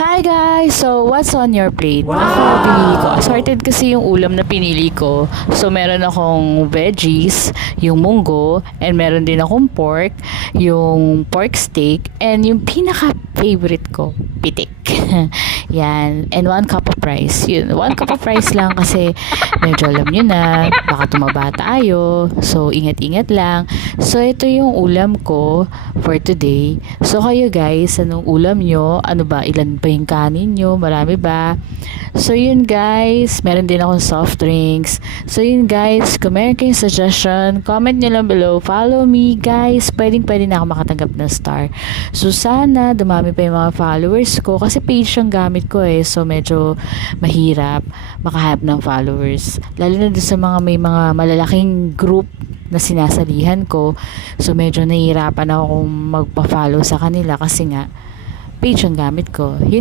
Hi guys! So, what's on your plate? Wow! Ako, pinili ko. Assorted kasi yung ulam na pinili ko. So, meron akong veggies, yung munggo, and meron din akong pork, yung pork steak, and yung pinaka-favorite ko, pitik. Yan. And 1 cup of rice. Yun, 1 cup of rice lang kasi medyo alam nyo na, baka tumaba tayo. So, ingat-ingat lang. So, ito yung ulam ko for today. So, kayo guys, anong ulam nyo? Ano ba? Ilan pa yung kanin nyo? Marami ba? So, yun guys. Meron din akong soft drinks. So, yun guys. Kung meron kayong suggestion, comment nyo lang below. Follow me guys. Pwede na ako makatanggap ng star. So, sana dumami pa yung mga followers ko kasi page yung gamit ko eh. So, medyo mahirap makahanap ng followers. Lalo na doon sa mga may mga malalaking group na sinasalihan ko. So, medyo nahihirapan ako kung magpa-follow sa kanila kasi nga, page ang gamit ko. Yun